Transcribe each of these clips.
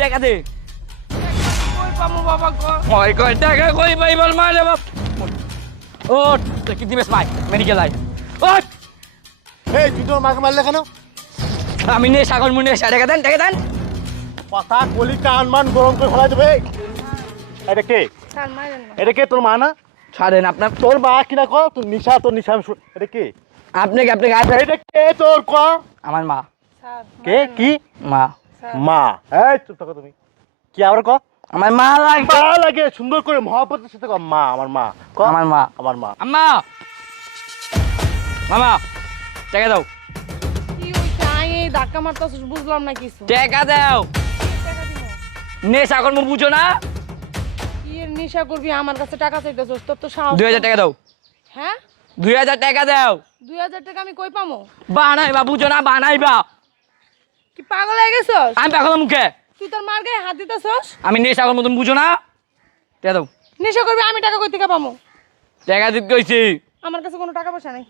টাকা দে। ক কয় টাকা কই বাপ। কি দিবেস মেডিকেল আই এই তুই মারলে কেন? আমি নে সাগর মুনে টাকা দেন টাকা দেন। কথা কলি কান মান গরম করে ফেলাই দেবে। এটা কে? স্যার মারেন না। এটা কে তোর মা না? ছাড়েন আপনার। তোর মা কিনা কর তোর নিশা তোর নিশা এটা কে? আপনি কি আপনি গায়ে এটা কে তোর ক? আমার মা। কে? কি? মা। মা। এই চুপ থাকো তুমি। কি আবার ক? আমার মা লাগে। মা লাগে সুন্দর করে মহাপতের সাথে ক। মা আমার মা। ক? আমার মা। আমার মা। আম্মা! মামা টাকা দাও। কি আই এই ধাক্কা মারতাছিস বুঝলাম না কিছু। টাকা দাও। টাকা দিব। নে সাগর মু বুঝো না? কি নেশা করবি? আমার কাছে টাকা চাইতেছিস তোর তো সাহস দুই হাজার টাকা দাও। হ্যাঁ? দুই হাজার টাকা দাও। দুই হাজার টাকা আমি কই পামো? বানাইবা বুঝো না বানাইবা। কি পাগল হয়ে গেছস? আমি পাখলো মুখে। তুই তোর মার গায়ে হাত দিতেছস? আমি নে সাগর মতন বুঝো না। টাকা দাও। নেশা করবি আমি টাকা কই থেকে পামো? টাকা দিতে কইছি। আমার কাছে কোনো টাকা পয়সা নাই।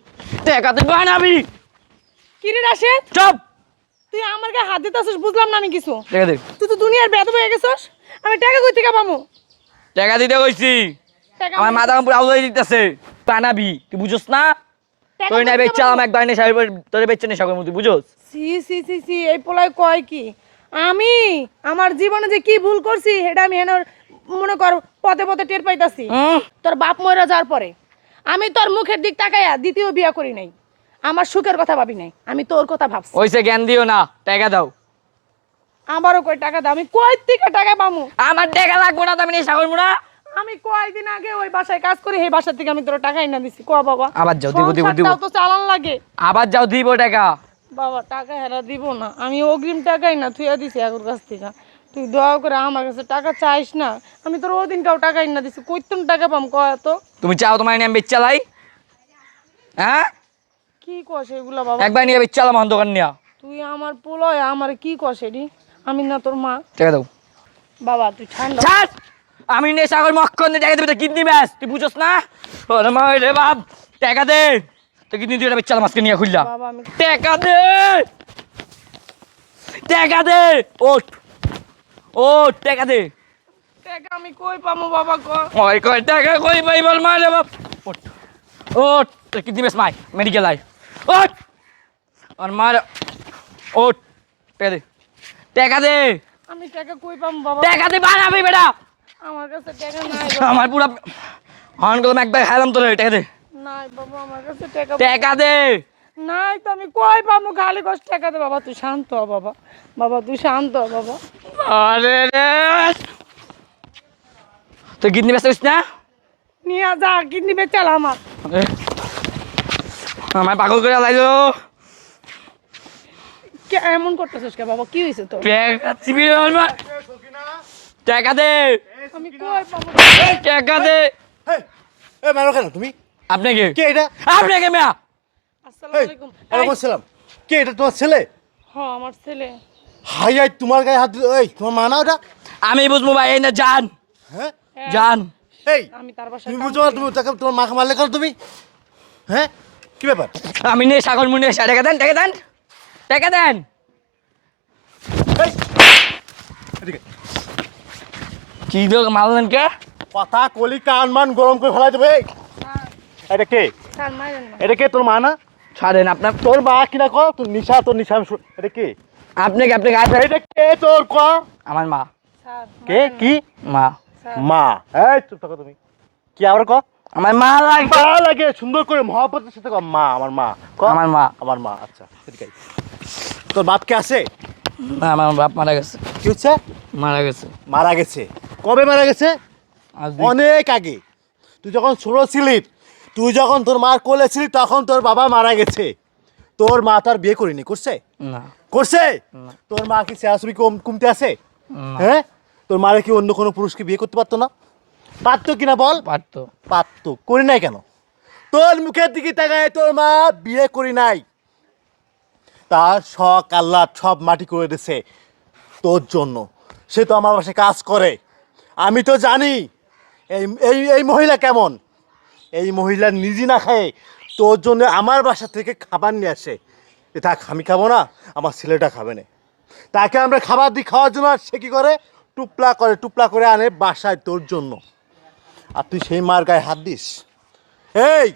টাকা তুই বানাবি কি রে রাশেদ? চপ। তুই আমার গায়ে হাত দিতেছস বুঝলাম না আমি কিছু। টাকা দে। তুই তো দুনিয়ার বেদ হয়ে গেছস। আমি টাকা কই থেকে পামো? টাকা দিতে কইছি। টাকা আমার আমি- মাথা পুরো আউলাই দিতেছে বানাবি তুই বুঝোস না? তোর নাই বেচ্চা পামু? আমার একবার নেশা তোর বেচ্চা নেশা করব তুই বুঝোস? সি সি সি সি এই পোলায় কয় কি? আমি আমার জীবনে যে কি ভুল করছি সেটা আমি হেন মনে কর পথে পথে টের পাইতাছি। তোর বাপ মরে যাওয়ার পরে আমি তোর মুখের দিক তাকাইয়া দ্বিতীয় বিয়া করি নাই। আমার সুখের কথা ভাবি নাই আমি তোর কথা ভাবছি। ওইসে জ্ঞান দিও না টাকা দাও। আমারও কই টাকা দাও আমি কই থেকে টাকা পামু? আমার টাকা লাগবো না তো আমি নেশা করব না আমি কয়দিন আগে ওই বাসায় কাজ করি সেই বাসা থেকে আমি তোর টাকা এনে দিছি। ক বাবা আবার যাও, দিব, দিব, দিব। তো চালান লাগে। আবার যাও দিব টাকা। বাবা টাকা হেরা দিব না। আমি অগ্রিম টাকাই না থুয়া দিছি আগের কাছ থেকে। তুই দয়া করে আমার কাছে টাকা চাইস না। আমি তোর ওদিন কাউ টাকা না দিছি। কইতুন টাকা পাম কয় তো তুমি চাও তোমার নিয়ে আমি বেচালাই হ্যাঁ? কি কস এগুলা বাবা? একবার নিয়ে বেচালাম অন্ধকার নিয়ে। তুই আমার পোলয় আমার কি কস এডি? আমি না তোর মা। টাকা দাও। বাবা তুই ঠান্ডা। ছাড়! আমি নেশা করে মক্কন দিয়ে টাকা দেবে তো কিডনি ব্যাস। তুই বুঝোস না? ওরে মা রে বাপ টাকা দে। তো কিডনি দিয়ে বেচালাম আজকে নিয়ে খুললাম। টাকা দে! টাকা দে! ওঠ। ও টাকা দে। টাকা আমি কই পামু বাবা ক কয় কয় টাকা কই পাই বল মা রে বাপ? ওঠ। ওঠ তো কিডনি ব্যাস মাই মেডিকেল আই ওঠ! আর মার ওঠ টাকা দে। টাকা দে। আমি টাকা কই পামু বাবা? টাকা দে বানাবি বেটা। আমার কাছে টাকা নাই বাবা। আমার পুরো হর্ন করলাম একবার খাইলাম তোর টাকা দে। নাই বাবা আমার কাছে টাকা টাকা দে। নাই তো আমি কই পামু খালি কষ্ট টাকা দে বাবা তুই শান্ত হ বাবা। বাবা তুই শান্ত হ বাবা। আরে রে। তুই কিডনি ব্যস্ত না? নিয়ে যা কিডনি বেচাল আমার। আমার পাগল করে লাইলো কে এমন করতেছিস কে বাবা? কি হয়েছে চিবি টাকা দে। আমি কই পাবো? টাকা দে মারো কেন তুমি? আপনি কে? কে এটা? আপনি কে মিয়া? আসসালামু আলাইকুম। ওয়ালাইকুম আসসালাম। কে এটা তোমার ছেলে? হ্যাঁ আমার ছেলে। হাই হাই তোমার গায়ে হাত এই তোমার মা না ওটা? আমি বুঝব ভাই এই না জান। হ্যাঁ? জান। এই আমি তার বাসায় তুমি কাম বুঝছ না করি। তুমি তাকে তোমার মাকে মারলে কেন তুমি? হ্যাঁ? কি ব্যাপার? আমি নে সাগর মুনে টাকা দেন টাকা দেন টাকা দেন। এই, এদিকে। কি লোক মারলেন কে? কথা কলি কান মান গরম করে ফেলাই দেবে এই, এটা কে? এটা কে তোর মা না? ছাড়েন আপনার তোর মা কিনা কর তোর নিশা তোর নিশা শুন- এটা কে? আপনি কি আপনি গায়ে এটা কে তোর ক আমার মা। কে? কি? মা। মা। এই চুপ থাকো তুমি। কি আবার ক আমার মা লাগবে মা লাগে সুন্দর করে মহাপতের সাথে ক মা আমার মা। ক আমার মা। আমার মা আচ্ছা এদিকে আই। তোর বাপ কে আছে? না, আমার বাপ মারা গেছে। কি হচ্ছে? মারা গেছে। মারা গেছে। কবে মারা গেছে? অনেক আগে। তুই যখন ছোট ছিলি তুই যখন তোর মার কোলে ছিলি তখন তোর বাবা মারা গেছে। তোর মা তার বিয়ে করিনি করছে? না। করছে? তোর মা কি কম কমতে আছে? হ্যাঁ? তোর মারে কি অন্য কোনো পুরুষকে বিয়ে করতে পারতো না? পারতো কিনা বল? পারতো। পারতো। করি নাই কেন? তোর মুখের দিকে তাকায় তোর মা বিয়ে করি নাই। তার শখ আল্লাহ সব মাটি করে দিছে তোর জন্য। সে তো আমার বাসায় কাজ করে। আমি তো জানি, এই এই এই মহিলা কেমন? এই মহিলা নিজে না খায় তোর জন্য আমার বাসা থেকে খাবার নিয়ে আসে। থাক, আমি খাব না, আমার ছেলেটা খাবে না। তাকে আমরা খাবার দিই খাওয়ার জন্য সে কী করে? টুপলা করে টুপলা করে আনে বাসায় তোর জন্য। আর তুই সেই মার গায়ে হাত দিস। এই,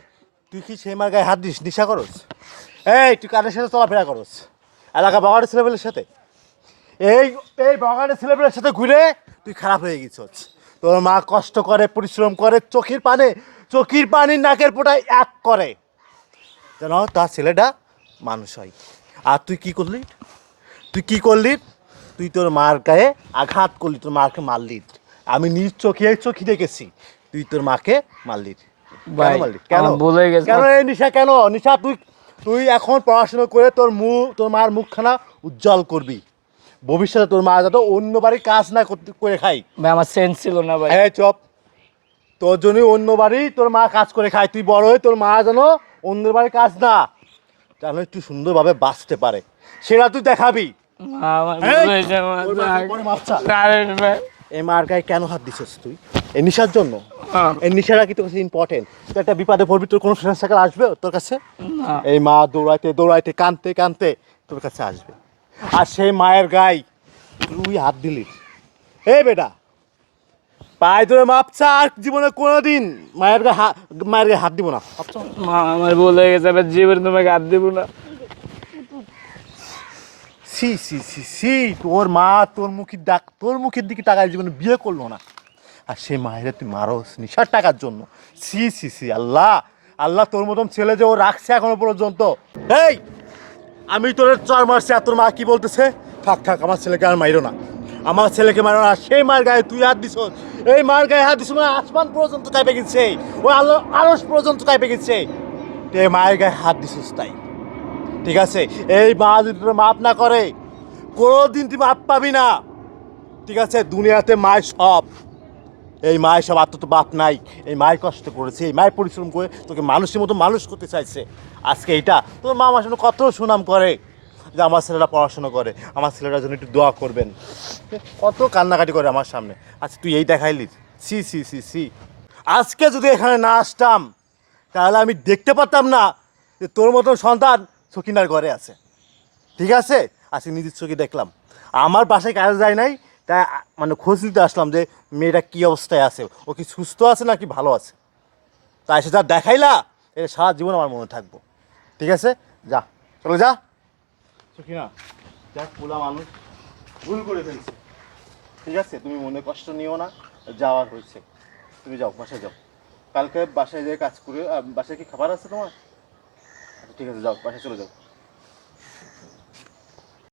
তুই কি সেই মার গায়ে হাত দিস? নিশা করস? এই, তুই কাদের সাথে চলাফেরা করস? এলাকা বাগানের ছেলেপেলের সাথে? এই এই বাগানের ছেলেপেলের সাথে ঘুরে তুই খারাপ হয়ে গেছিস। তোর মা কষ্ট করে পরিশ্রম করে চোখের পানে চোখের পানি নাকের পোটায় এক করে। যেন তার ছেলেটা মানুষ হয়। আর তুই কি করলি? তুই কি করলি? তুই তোর মার গায়ে আঘাত করলি তোর মাকে মারলি। আমি নিজ চোখে চোখে দেখেছি। তুই তোর মাকে মারলি। কেন মারলি? কেন? ভুল গেছে। কেন এই নিশা কেন? নিশা তুই তুই এখন পড়াশোনা করে তোর মুখ তোর মার মুখখানা উজ্জ্বল করবি। ভবিষ্যতে তোর মা যাতে অন্য বাড়ির কাজ না করে খাই ভাই আমার সেন্স ছিল না ভাই। হ্যাঁ চপ। তোর জন্য অন্য বাড়ি তোর মা কাজ করে খায়। তুই বড় হয়ে তোর মা যেন অন্য বাড়ির কাজ না যেন একটু সুন্দরভাবে বাঁচতে পারে। সেটা তুই দেখাবি। এই, বাড়ি মার গায়ে কেন হাত দিছিস তুই? এই নিশার জন্য? এই নিশাটা কি তোর কাছে ইম্পর্টেন্ট তুই একটা বিপদে পড়বি তোর কোনো ফ্রেন্ড সার্কেল আসবে তোর কাছে? এই মা দৌড়াইতে দৌড়াইতে কানতে কানতে তোর কাছে আসবে। আর সেই মায়ের গায়ে তুই হাত দিলি। এই বেটা পায়ে ধরে মাপছা আর জীবনে কোনোদিন মায়ের গায়ে হাত মায়ের গায়ে হাত দিব না? মা আমার হয়ে গেছে জীবনে তোমাকে হাত দেবো না। সি সি সি সি তোর মা তোর মুখের ডাক তোর মুখের দিকে টাকার জীবনে বিয়ে করল না। আর সেই মায়ের তুই মারস নিশার টাকার জন্য। সি সি সি আল্লাহ আল্লাহ তোর মতন ছেলে যে ও রাখছে এখনও পর্যন্ত। এই! আমি তোর চর মারছি আর তোর মা কি বলতেছে? থাক থাক, আমার ছেলেকে আর মাইরো না। আমার ছেলেকে মারো না সেই মার গায়ে তুই হাত দিছ এই মার গায়ে হাত দিছ মানে আসমান পর্যন্ত কাইপে গেছে। ওই আল্লাহ আরস পর্যন্ত কাইপে গেছে। এই মায়ের গায়ে হাত দিছিস তাই। ঠিক আছে? এই মা যদি তোর মাপ না করে, কোনোদিন তুই মাপ পাবি না। ঠিক আছে? দুনিয়াতে মায়ের সব। এই মায়ের সব আত্ম তো বাপ নাই। এই মায়ের কষ্ট করেছে, এই মায়ের পরিশ্রম করে তোকে মানুষের মতো মানুষ করতে চাইছে। আজকে এইটা, তোর মা আমার সামনে কত সুনাম করে যে আমার ছেলেরা পড়াশোনা করে, আমার ছেলেরা জন্য একটু দোয়া করবেন। কত কান্নাকাটি করে আমার সামনে। আচ্ছা তুই এই দেখাইলি? সি সি সি সি আজকে যদি এখানে না আসতাম, তাহলে আমি দেখতে পারতাম না যে তোর মতন সন্তান সকিনার ঘরে আছে। ঠিক আছে? আজকে নিজের চোখে দেখলাম। আমার বাসায় কাজে যায় নাই তাই মানে খোঁজ নিতে আসলাম যে মেয়েটা কী অবস্থায় আছে? ও কি সুস্থ আছে নাকি ভালো আছে? তাই সে যা দেখাইলা এটা সারা জীবন আমার মনে থাকব। ঠিক আছে? যা। চলো যা। সখিনা দেখ পোলা মানুষ ভুল করে ফেলছে। ঠিক আছে? তুমি মনে কষ্ট নিও না যাওয়ার হয়েছে। তুমি যাও, বাসায় যাও। কালকে বাসায় যেয়ে কাজ করে বাসায় কি খাবার আছে তোমার? আচ্ছা ঠিক আছে, যাও, বাসায় চলে যাও।